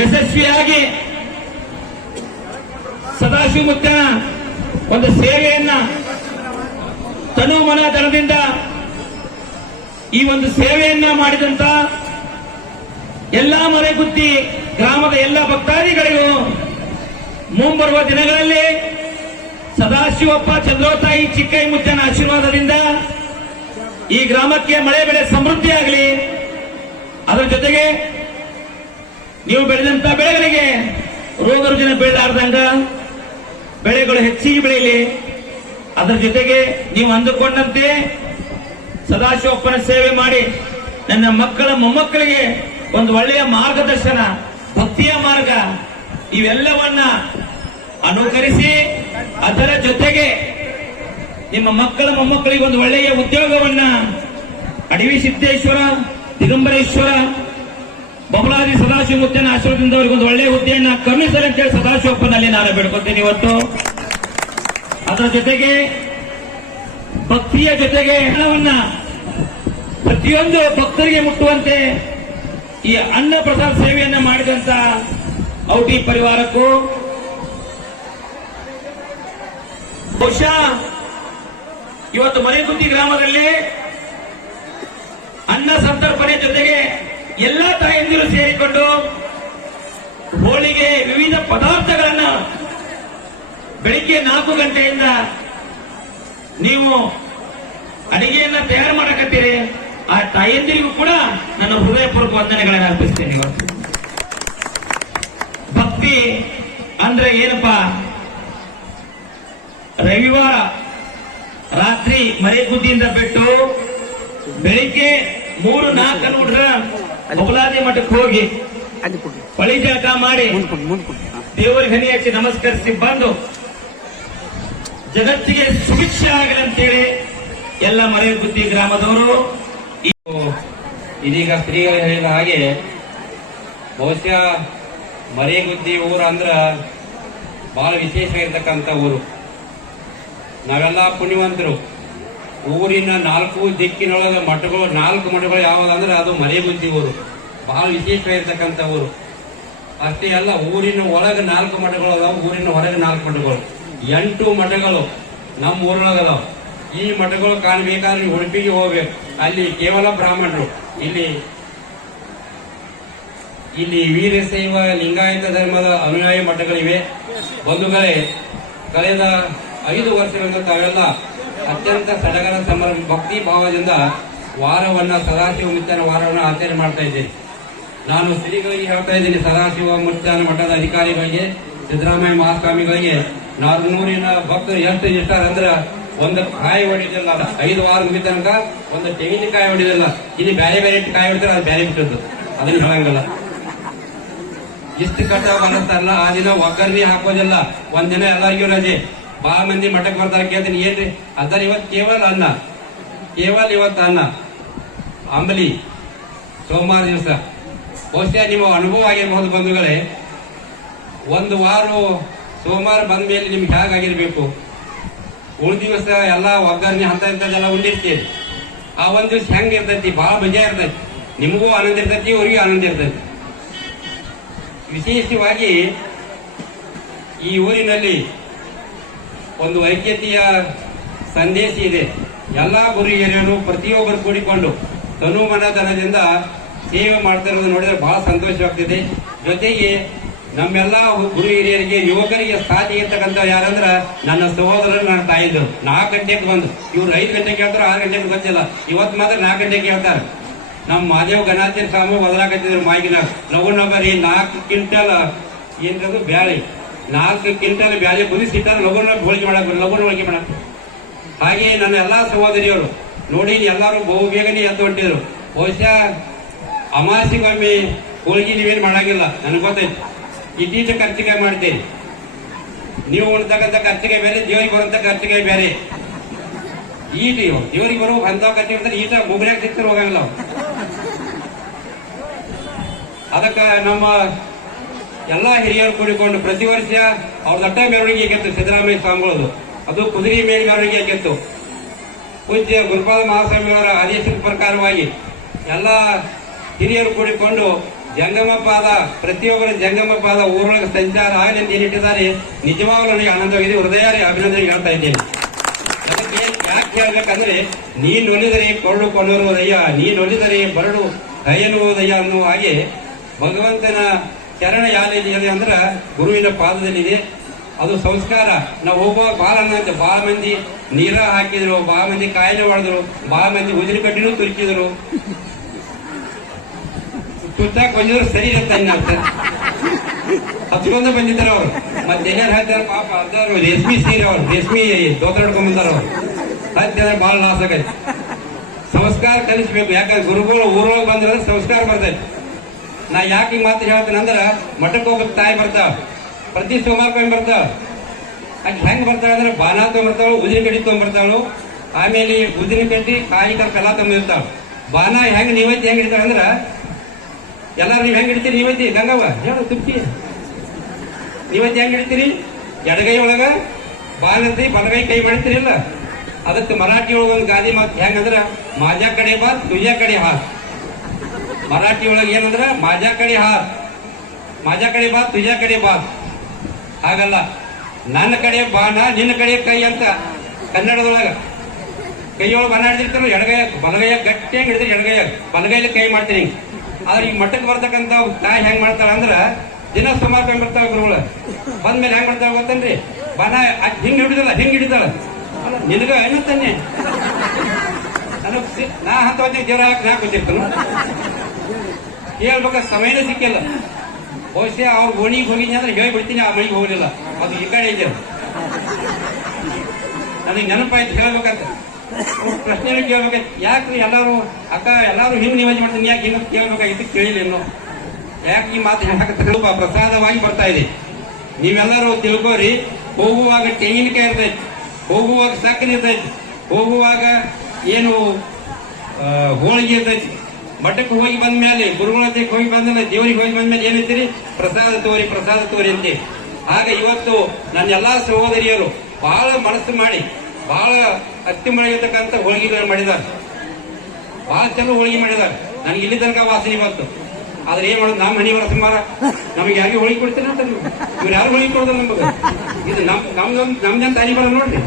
ಯಶಸ್ವಿಯಾಗಿ ಸದಾಶಿವಮುತ್ತನ ಒಂದು ಸೇವೆಯನ್ನ ತನು ಮನ ಧನದಿಂದ ಈ ಒಂದು ಸೇವೆಯನ್ನ ಮಾಡಿದಂತ ಎಲ್ಲಾ ಮನೆಗುತ್ತಿ ಗ್ರಾಮದ ಎಲ್ಲ ಭಕ್ತಾದಿಗಳಿಗೂ ಮುಂಬರುವ ದಿನಗಳಲ್ಲಿ ಸದಾಶಿವಪ್ಪ ಚಂದ್ರೋತಾಯಿ ಚಿಕ್ಕೈ ಮುತ್ತನ ಆಶೀರ್ವಾದದಿಂದ ಈ ಗ್ರಾಮಕ್ಕೆ ಮಳೆ ಬೆಳೆ ಸಮೃದ್ಧಿಯಾಗಲಿ. ಅದರ ಜೊತೆಗೆ ನೀವು ಬೆಳೆದಂತ ಬೆಳೆಗಳಿಗೆ ರೋಗ ರುಜಿನ ಬೀಳಲಾರ್ದಂಗ ಬೆಳೆಗಳು ಹೆಚ್ಚಿಗೆ ಬೆಳೆಯಲಿ. ಅದರ ಜೊತೆಗೆ ನೀವು ಅಂದುಕೊಂಡಂತೆ ಸದಾಶಿವಪ್ಪನ ಸೇವೆ ಮಾಡಿ ನನ್ನ ಮಕ್ಕಳ ಮೊಮ್ಮಕ್ಕಳಿಗೆ ಒಂದು ಒಳ್ಳೆಯ ಮಾರ್ಗದರ್ಶನ, ಭಕ್ತಿಯ ಮಾರ್ಗ ಇವೆಲ್ಲವನ್ನ ಅನುಕರಿಸಿ ಅದರ ಜೊತೆಗೆ ನಿಮ್ಮ ಮಕ್ಕಳ ಮೊಮ್ಮಕ್ಕಳಿಗೆ ಒಂದು ಒಳ್ಳೆಯ ಉದ್ಯೋಗವನ್ನ ಅಡವಿ ಸಿದ್ದೇಶ್ವರ, ದಿಗಂಬರೇಶ್ವರ, ಬಬಲಾದಿ ಸದಾಶಿವ ಮುತ್ತನ ಆಶೀರ್ವಾದದಿಂದ ಅವರಿಗೆ ಒಂದು ಒಳ್ಳೆಯ ಹುದ್ದೆಯನ್ನ ಕರುಣಿಸಲಿ ಅಂತೇಳಿ ಸದಾಶಿವಪ್ಪನಲ್ಲಿ ನಾನು ಬೇಡ್ಕೊಳ್ತೇನೆ ಇವತ್ತು. ಅದರ ಜೊತೆಗೆ ಭಕ್ತಿಯ ಜೊತೆಗೆ ಹಣವನ್ನ ಪ್ರತಿಯೊಂದು ಭಕ್ತರಿಗೆ ಮುಟ್ಟುವಂತೆ ಈ ಅನ್ನ ಪ್ರಸಾದ ಸೇವೆಯನ್ನ ಮಾಡಿದಂತ ಔಟಿ ಪರಿವಾರಕ್ಕೂ ಬಹುಶಃ ಇವತ್ತು ಮನೆಗುತ್ತಿ ಗ್ರಾಮದಲ್ಲಿ ಅನ್ನ ಸಂತರ್ಪಣೆ ಜೊತೆಗೆ ಎಲ್ಲ ತಾಯಂದಿರು ಸೇರಿಕೊಂಡು ಹೋಳಿಗೆ ವಿವಿಧ ಪದಾರ್ಥಗಳನ್ನ ಬೆಳಿಗ್ಗೆ 4 ಗಂಟೆಯಿಂದ ನೀವು ಅಡಿಗೆಯನ್ನ ತಯಾರು ಮಾಡಕತ್ತೀರಿ. ಆ ತಾಯಂದಿರಿಗೂ ಕೂಡ ನನ್ನ ಹೃದಯಪೂರ್ವಕ ವಂದನೆಗಳನ್ನು ಅರ್ಪಿಸ್ತೇನೆ. ಇವತ್ತು ಭಕ್ತಿ ಅಂದ್ರೆ ಏನಪ್ಪಾ, ರವಿವಾರ ರಾತ್ರಿ ಮರೆಗುದ್ದಿಯಿಂದ ಬಿಟ್ಟು ಬೆಳಿಗ್ಗೆ 3-4 ನೋಡ್ರ ಬಬಲಾದಿ ಮಠಕ್ಕೆ ಹೋಗಿ ಪಳಿ ಜಳಕ ಮಾಡಿ ದೇವರಿಗೆ ಹನಿ ಹಚ್ಚಿ ನಮಸ್ಕರಿಸಿ ಬಂದು ಜಗತ್ತಿಗೆ ಸುಭಿಕ್ಷೆ ಆಗಲಿ ಅಂತೇಳಿ ಎಲ್ಲ ಮರೆಗುದ್ದಿ ಗ್ರಾಮದವರು ಇದೀಗ ಶ್ರೀಗಳು ಹೇಳಿದ ಹಾಗೆ ಬಹುಶಃ ಮರೆಗುದ್ದಿ ಊರು ಅಂದ್ರ ಬಹಳ ವಿಶೇಷವಾಗಿರ್ತಕ್ಕಂಥ ಊರು. ನಾವೆಲ್ಲ ಪುಣ್ಯವಂತರು. ಊರಿನ 4 ದಿಕ್ಕಿನೊಳಗ ಮಠಗಳು 4 ಮಠಗಳು ಯಾವ್ದಂದ್ರೆ ಅದು ಮರೆಗುದ್ದಿ ಊರು. ಬಹಳ ವಿಶೇಷವಾಗಿರ್ತಕ್ಕಂಥ ಊರು. ಅಷ್ಟೇ ಅಲ್ಲ, ಊರಿನ ಒಳಗೆ 4 ಮಠಗಳು ಅದಾವ, ಊರಿನ ಹೊರಗೆ 4 ಮಠಗಳು, 8 ಮಠಗಳು ನಮ್ಮ ಊರೊಳಗದಾವ. ಈ ಮಠಗಳು ಕಾಣಬೇಕಾದ್ರೆ ನೀವು ಉಡುಪಿಗೆ ಹೋಗ್ಬೇಕು. ಅಲ್ಲಿ ಕೇವಲ ಬ್ರಾಹ್ಮಣರು. ಇಲ್ಲಿ ವೀರಶೈವ ಲಿಂಗಾಯತ ಧರ್ಮದ ಅನುಯಾಯಿ ಮಠಗಳಿವೆ. ಬಂಧುಗಳೇ, ಕಳೆದ 5 ವರ್ಷಗಳಿಂದ ತಾವೆಲ್ಲ ಅತ್ಯಂತ ಸಡಗರ ಸಂಭ್ರಮ ಭಕ್ತಿ ಭಾವದಿಂದ ವಾರವನ್ನ ಸದಾಶಿವ ಮುತ್ತನ ವಾರವನ್ನು ಆಚರಣೆ ಮಾಡ್ತಾ ಇದ್ದೇನೆ. ನಾನು ಶ್ರೀಗಳಿಗೆ ಹೇಳ್ತಾ ಇದ್ದೀನಿ, ಸದಾಶಿವ ಮುತ್ತನ ಮಠದ ಅಧಿಕಾರಿಗಳಿಗೆ, ಸಿದ್ದರಾಮಯ್ಯ ಮಹಾಸ್ವಾಮಿಗಳಿಗೆ, 400 ಭಕ್ತರು ಎಷ್ಟು ಇಷ್ಟಾರಂದ್ರ ಒಂದು ಕಾಯಿ ಹೊಡಿದಿಲ್ಲ. 5 ವಾರ ಮುಗಿದ ತನಕ ಒಂದು ತೆಂಗಿನಕಾಯಿ ಹೊಡಿದಿಲ್ಲ. ಇಲ್ಲಿ ಬೇರೆ ಬೇರೆ ಕಾಯಿ ಹೊಡಿತಾರೆ, ಅದು ಬೇರೆ ಬಿಟ್ಟದ್ದು, ಅದನ್ನ ಹೇಳಂಗಲ್ಲ. ಇಷ್ಟು ಕಟ್ಟ ಬಂದಿರ್ತಾರಲ್ಲ, ಆ ದಿನ ಒಗ್ಗರಣೆ ಹಾಕೋದಿಲ್ಲ. ಒಂದಿನ ಎಲ್ಲರಿಗೂ ರಜೆ. ಬಹಳ ಮಂದಿ ಮಠಕ್ಕೆ ಬರ್ತಾರೆ. ಕೇಳ್ತೀನಿ, ಏನ್ರಿ ಅದರ ಇವತ್ತು ಕೇವಲ ಇವತ್ತು ಅನ್ನ ಅಂಬಲಿ ಸೋಮವಾರ ದಿವಸ. ಬಹುಶಃ ನಿಮ್ಮ ಅನುಭವ ಆಗಿರಬಹುದು ಬಂಧುಗಳೇ. ಒಂದು ವಾರ ಸೋಮವಾರ ಬಂದ ಮೇಲೆ ನಿಮ್ಗೆ ಹೇಗಾಗಿರ್ಬೇಕು. ಉಳಿದ ದಿವಸ ಎಲ್ಲ ಒಗ್ಗರಣೆ ಅಂತ ಇಂಥದ್ದೆಲ್ಲ ಉಂಡಿರ್ತೀರಿ. ಆ ಒಂದ್ ದಿವಸ ಹೆಂಗ್ ಇರ್ತೈತಿ, ಬಹಳ ಮಜಾ ಇರ್ತೈತಿ. ನಿಮಗೂ ಆನಂದ ಇರ್ತೈತಿ, ಅವ್ರಿಗೂ ಆನಂದ ಇರ್ತೈತಿ. ವಿಶೇಷವಾಗಿ ಈ ಊರಿನಲ್ಲಿ ಒಂದು ಐಕ್ಯತೆಯ ಸಂದೇಶ ಇದೆ. ಎಲ್ಲಾ ಗುರು ಹಿರಿಯರು ಪ್ರತಿಯೊಬ್ಬರು ಕೂಡಿಕೊಂಡು ತನು ಮನಧನದಿಂದ ಸೇವೆ ಮಾಡ್ತಾ ಇರೋದು ನೋಡಿದ್ರೆ ಬಹಳ ಸಂತೋಷವಾಗ್ತಿದೆ. ಜೊತೆಗೆ ನಮ್ಮೆಲ್ಲಾ ಗುರು ಹಿರಿಯರಿಗೆ, ಯುವಕರಿಗೆ ಸಾಥಿ ಇರ್ತಕ್ಕಂಥ ಯಾರಂದ್ರ ನನ್ನ ಸಹೋದರರು, ನನ್ನ ತಾಯಿದ್ರು. 4 ಗಂಟೆಗೆ ಬಂದು ಇವ್ರು 5 ಗಂಟೆಗೆ ಹೇಳ್ತಾರ, 6 ಗಂಟೆಗೆ ಗೊತ್ತಿಲ್ಲ. ಇವತ್ತು ಮಾತ್ರ 4 ಗಂಟೆಗೆ ಹೇಳ್ತಾರೆ. ನಮ್ಮ ಮಾದೇವ್ ಗಣಾತಿನ ಸ್ವಾಮಿ ಬದಲಾಕತ್ತಿದ್ರು ಮಾಗಿನ ಲಗುನಗರಿ 4 ಕ್ವಿಂಟಲ್ ಏನ್ರದು ಬ್ಯಾಳಿ, 4 ಕ್ವಿಂಟಲ್ ಬ್ಯಾಳಿ ಕುದಿಸಿಟ್ಟಾರ. ಲಗುನ ಹೋಳಿಗೆ ಮಾಡಕ್ ಹಾಗೆ ನನ್ನ ಎಲ್ಲಾ ಸಹೋದರಿಯರು ನೋಡಿ ಎಲ್ಲಾರು ಬಹು ಬೇಗನೆ ಎದ್ದು ಹೊಂಟಿದ್ರು. ಬಹುಶಃ ಅಮಾಸಿಗೊಮ್ಮೆ ಹೋಳಿಗೆ ನೀವೇನು ಮಾಡಂಗಿಲ್ಲ, ನನಗೆ ಗೊತ್ತೈತಿ. ಇದ್ದೀಟ ಖರ್ಚಿಕಾಯಿ ಮಾಡ್ತೀರಿ ನೀವು. ಉಣ್ತಕ್ಕಂಥ ಖರ್ಚಿಕಾಯಿ ಬೇರೆ, ದೇವರಿಗೆ ಬರುವಂತ ಖರ್ಚಿಕಾಯಿ ಬೇರೆ. ಈಟ ದೇವರಿಗೆ ಬರೋ ಅಂತ ಖರ್ಚು ಇರ್ತಾರೆ. ಈಟ ಮುಗ್ರ್ಯಾಗ ಸಿಕ್ತಾರೆ, ಹೋಗಂಗಿಲ್ಲ. ಅದಕ್ಕ ನಮ್ಮ ಎಲ್ಲಾ ಹಿರಿಯರು ಕೂಡಿಕೊಂಡು ಪ್ರತಿ ವರ್ಷ ಅವ್ರ ದಟ್ಟ ಮೆರವಣಿಗೆ ಆಗಿತ್ತು. ಸಿದ್ದರಾಮಯ್ಯ ಸ್ವಾಮಿಗಳದು ಅದು ಕುದುರೆ ಮೇಲೆ ಮೆರವಣಿಗೆ ಆಗಿತ್ತು. ಪೂಜ್ಯ ಗುರುಪಾದ ಮಹಾಸ್ವಾಮಿಯವರ ಆದೇಶದ ಪ್ರಕಾರವಾಗಿ ಎಲ್ಲ ಹಿರಿಯರು ಕೂಡಿಕೊಂಡು ಜಂಗಮ ಪಾದ ಪ್ರತಿಯೊಬ್ಬರ ಜಂಗಮ ಪಾದ ಊರೊಳಗೆ ಸಂಚಾರ ಆಗಲಿ ಅಂತ ಏನಿಟ್ಟಿದ್ದಾರೆ ನಿಜವಾಗ್ಲೂ ನನಗೆ ಆನಂದವಾಗಿದೆ. ಹೃದಯ ಅಭಿನಂದನೆ ಹೇಳ್ತಾ ಇದ್ದೇನೆ. ಅದಕ್ಕೆ ಯಾಕೆ ಹೇಳ್ಬೇಕಂದ್ರೆ ನೀನೊಲಿದರೆ ಕೊಳ್ಳು ಕೊಳ್ಳುವುದಯ್ಯ, ನೀನೊಲಿದರೆ ಬರಡು ದಯನುವುದಯ್ಯ ಅನ್ನುವ ಹಾಗೆ ಭಗವಂತನ ಚರಣ ಯಾರಿದೆ ಅಂದ್ರ ಗುರುವಿನ ಪಾದದಲ್ಲಿದೆ. ಅದು ಸಂಸ್ಕಾರ. ನಾವು ಹೋಗುವಾಗ ಬಾಳ ಬಹಳ ಮಂದಿ ನೀರ ಹಾಕಿದ್ರು, ಬಹಳ ಮಂದಿ ಕಾಯಿಲೆ ಹೊಡೆದ್ರು, ಬಹಳ ಮಂದಿ ಉದಿರಿ ಕಡ್ಡಿನೂ ತುರುಕಿದ್ರು, ತುತ್ತಾಕ್ ಬಂದಿದ್ರು ಸರಿ ಇರುತ್ತೆ ಅರ್ಥ ಹಚ್ಕೊಂಡ ಬಂದಿದ್ದಾರೆ ಅವ್ರು. ಮತ್ತೆ ಏನೇನು ಹೇಳ್ತಾರೆ ಪಾಪ ಅರ್ಧವ್ರು ರೇಷ್ಮಿ ಸೀರೆ, ಅವ್ರು ರೇಷ್ಮಿ ದೋತ್ರ ಹಿಡ್ಕೊಂಡ್ ಬಂದಾರ ಅವ್ರು. ಹತ್ತಿದ್ರೆ ಬಹಳ ಲಾಸ್ ಆಗೈತೆ. ಸಂಸ್ಕಾರ ಕಲಿಸ್ಬೇಕು. ಯಾಕಂದ್ರೆ ಗುರುಗಳು ಊರೊಳಗೆ ಬಂದ್ರೆ ಸಂಸ್ಕಾರ ಬರ್ತೈತೆ. ನಾ ಯಾಕೆ ಈ ಮಾತು ಹೇಳ್ತೇನೆ ಅಂದ್ರ ಮಠಕ್ಕೆ ಹೋಗ್ಬೇಕು ತಾಯಿ ಬರ್ತಾವ, ಪ್ರತಿ ಸೋಮವಾರಕ್ಕೊಮ್ಮೆ ಬರ್ತಾವ. ಆಕೆ ಹೆಂಗ್ ಬರ್ತಾವ ಅಂದ್ರೆ ಬಾನ ತಗೊಂಡ್ಬರ್ತಾವ, ಉದಿನ ಕಡ್ಡಿ ತಗೊಂಡ್ಬರ್ತಾಳು, ಆಮೇಲೆ ಉದಿನ ಕಡ್ಡಿ ಕಾಯಿ ಕಲ್ಲ ತಂದಿರ್ತಾವ. ಬಾನ ಹೆಂಗ್ ನೀವೈತಿ ಹೆಂಗ್ ಹಿಡಿತಾಳ ಅಂದ್ರ ಎಲ್ಲಾರು ನೀವ್ ಹೆಂಗ್ ಹಿಡಿತೀರಿ? ನೀವೈತಿ ಗಂಗವ್ವ ಹೇಳು ತುಪ್ತಿ, ನೀವೈತಿ ಹೆಂಗ್ ಹಿಡಿತೀರಿ? ಎಡಗೈ ಒಳಗ ಬಾನಂತಿ, ಬಲಗೈ ಕೈ ಮಾಡ್ತೀರಿಲ್ಲ. ಅದಕ್ಕೆ ಮರಾಠಿ ಒಳಗ ಒಂದು ಗಾದಿ ಮಾತು ಹೆಂಗಂದ್ರ ಮಾಜಾ ಕಡೆ ಬಾತ್ ತುಜಾ ಕಡೆ ಹಾತ್. ಮರಾಠಿ ಒಳಗೆ ಏನಂದ್ರ ಮಾಜಾ ಕಡೆ ಹಾತ್, ಮಾಜಾ ಕಡೆ ಬಾತ್ ತುಜಾ ಕಡೆ ಬಾತ್. ಹಾಗಲ್ಲ, ನನ್ನ ಕಡೆ ಬಾನ ನಿನ್ನ ಕಡೆ ಕೈ ಅಂತ ಕನ್ನಡದೊಳಗ. ಕೈಯೊಳಗೆ ಬಾನ ಹಿಡಿದಿರ್ತಾರ, ಎಡಗೈ ಬಲಗೈಯ ಗಟ್ಟಿಯಾಗಿ ಹಿಡಿದ್ರೆ ಎಡಗೈಯ ಬಲಗೈಲಿ ಕೈ ಮಾಡ್ತೀನಿ. ಆದ್ರೆ ಈಗ ಮಟ್ಟಕ್ಕೆ ಬರ್ತಕ್ಕಂತ ತಾಯಿ ಹೆಂಗ್ ಮಾಡ್ತಾಳ ಅಂದ್ರ ದಿನ ಸುಮಾರು ಬರ್ತಾವ ಗುರುಗಳು ಬಂದ್ಮೇಲೆ ಹೆಂಗ್ ಮಾಡ್ತಾವ ಗೊತ್ತನ್ರಿ? ಬಾನ ಹಿಂಗ್ ಹಿಡಿದಲ್ಲ, ಹಿಂಗ್ ಹಿಡಿದಾಳ ನಿನಗ ಏನಂತಾನೆ ನಾ ಹಂತ ಜೀವನ ಹಾಕಿ ನಾ ಕೂತಿರ್ತಾನ. ಹೇಳ್ಬೇಕ ಸಮಯನೇ ಸಿಕ್ಕಿಲ್ಲ. ಬಹುಶಃ ಅವ್ರ ಓಣಿಗೆ ಹೋಗಿದ್ನಿ ಅಂದ್ರೆ ಹೇಳ್ಬಿಡ್ತೀನಿ, ಆ ಮನೆಗೆ ಹೋಗಲಿಲ್ಲ. ಅದು ಈ ಕಡೆ ಇದೆ. ನನಗೆ ನೆನಪಾಯ್ತು ಹೇಳ್ಬೇಕಂತ. ಪ್ರಶ್ನೆ ಕೇಳ್ಬೇಕಾಯ್ತು, ಯಾಕ್ರಿ ಎಲ್ಲಾರು ಅಕ್ಕ ಎಲ್ಲಾರು ಹಿಂಗ್ ನಿವಾಜೆ ಮಾಡ್ತೀನಿ, ಯಾಕೆ ಹಿಂಗ್ ಕೇಳ್ಬೇಕಾಗಿತ್ತು? ಕೇಳಿಲ್ಲ ಇನ್ನು. ಯಾಕೆ ಈ ಮಾತು ಹೇಳಕತ್ತ? ಪ್ರಸಾದವಾಗಿ ಬರ್ತಾ ಇದೆ. ನೀವೆಲ್ಲರೂ ತಿಳ್ಕೋರಿ. ಹೋಗುವಾಗ ತೆಂಗಿನಕಾಯಿ ಇರ್ತೈತಿ, ಹೋಗುವಾಗ ಸಕ್ಕರೆ ಇರ್ತೈತಿ, ಹೋಗುವಾಗ ಏನು ಹೋಳಿಗೆ ಇರ್ತೈತಿ. ಮಠಕ್ಕೆ ಹೋಗಿ ಬಂದ ಮೇಲೆ, ಗುರುಗಳ ಹತ್ರಕ್ಕೆ ಹೋಗಿ ಬಂದ ದೇವರಿಗೆ ಹೋಗಿ ಬಂದ ಮೇಲೆ ಏನಂತೀರಿ? ಪ್ರಸಾದ ತೋರಿ, ಪ್ರಸಾದ ತೋರಿ ಅಂತೆ. ಆಗ ಇವತ್ತು ನನ್ನ ಎಲ್ಲಾ ಸಹೋದರಿಯರು ಬಹಳ ಮನಸ್ಸು ಮಾಡಿ ಬಹಳ ಅತ್ಯುತ್ತಮವಾಗಿರ್ತಕ್ಕಂಥ ಹೋಳಿಗೆಗಳು ಮಾಡಿದ್ದಾರೆ. ಬಹಳ ಚಲೋ ಹೋಳಿಗೆ ಮಾಡಿದ್ದಾರೆ. ನನಗೆ ಇಲ್ಲಿ ತನಕ ವಾಸನೆ ಬಂತು. ಆದ್ರೆ ಏನ್ ಮಾಡೋದು, ನಮ್ಮ ಮನೆ ಹೊರ ಸುಮಾರ ನಮಗೆ ಯಾರಿಗೆ ಹೋಳಿಗೆ ಕೊಡ್ತೀರ ಅಂತ ನೀವು. ಇವ್ರು ಯಾರು ಹೋಳಿಗೆ ಕೊಡೋದಿಲ್ಲ ನಮಗೆ. ಇದು ನಮ್ದಂತ ತಾಯಿ ಬರಲ್ಲ ನೋಡ್ರಿ.